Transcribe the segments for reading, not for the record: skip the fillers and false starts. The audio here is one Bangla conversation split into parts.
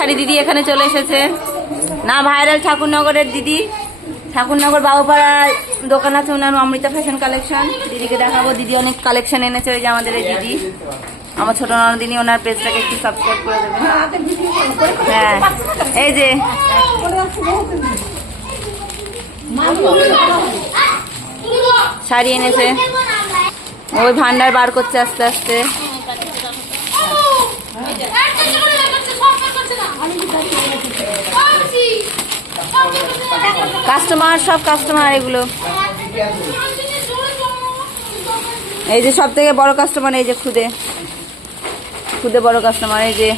শাড়ি দিদি এখানে চলে এসেছে, না ভাইরাল ঠাকুরনগরের দিদি। ঠাকুরনগর বাবুপাড়ায় দোকান আছে ওনার, অমৃতা ফ্যাশন কালেকশন। দিদিকে দেখাবো, দিদি অনেক কালেকশন এনেছে। ওই যে আমাদের এই দিদি, আমার ছোট ননদিনী, ওনার পেজটাকে একটু সাবস্ক্রাইব করে দেবেন। হ্যাঁ, এই যে শাড়ি এনেছে, ওই ভান্ডার বার করছে আস্তে আস্তে। কাস্টমার, সব কাস্টমার এগুলো। এই যে সব থেকে বড় কাস্টমার, এই যে খুদে খুদে বড় কাস্টমার। এই যে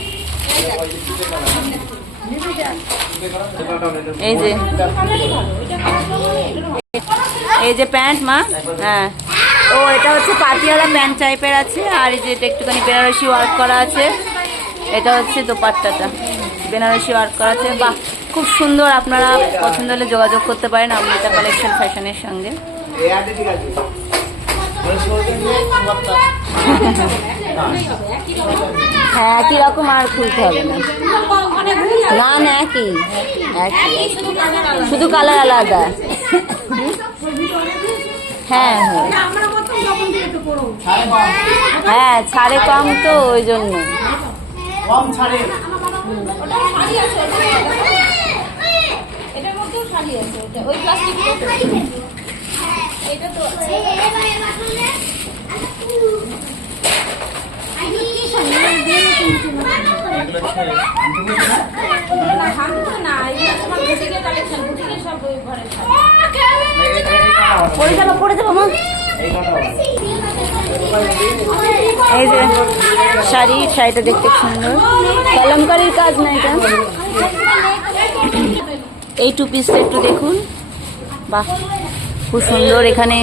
এই যে এই যে প্যান্ট মা, হ্যাঁ ও এটা হচ্ছে পাটিয়ালা প্যান্ট টাইপের আছে। আর এই যে এটা একটুখানি বেনারসি ওয়ার্ক করা আছে। এটা হচ্ছে দোপাট্টাটা, বেনারসি ওয়ার্ক করা আছে। বাহ, খুব সুন্দর। আপনারা পছন্দ হলে যোগাযোগ করতে পারেন অমৃতা কালেকশন ফ্যাশনের সঙ্গে। হ্যাঁ, একই রকম, আর খুলতে হবে না। না না, একই একই, শুধু কালার আলাদা। হ্যাঁ হ্যাঁ, ছাড়ে কম তো, ওই জন্য। পড়ে যাবো মা। এই যে শাড়িটা দেখতে সুন্দর, কলমকারীর কাজ না এটা। এই টু পিসটা একটু দেখুন, বাহ খুব সুন্দর। এখানে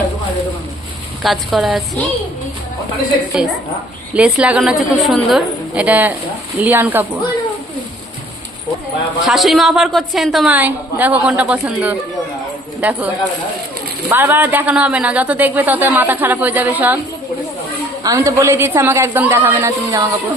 কাজ করা আছে, লেস লাগানো আছে, খুব সুন্দর। এটা লিয়ান কাপড়। শাশুড়ি মা অফার করছেন তোমায়, দেখো কোনটা পছন্দ। দেখো, বারবার দেখানো হবে না, যত দেখবে তত মাথা খারাপ হয়ে যাবে সব। আমি তো বলে দিয়েছি আমাকে একদম দেখাবে না তুমি জামা কাপড়।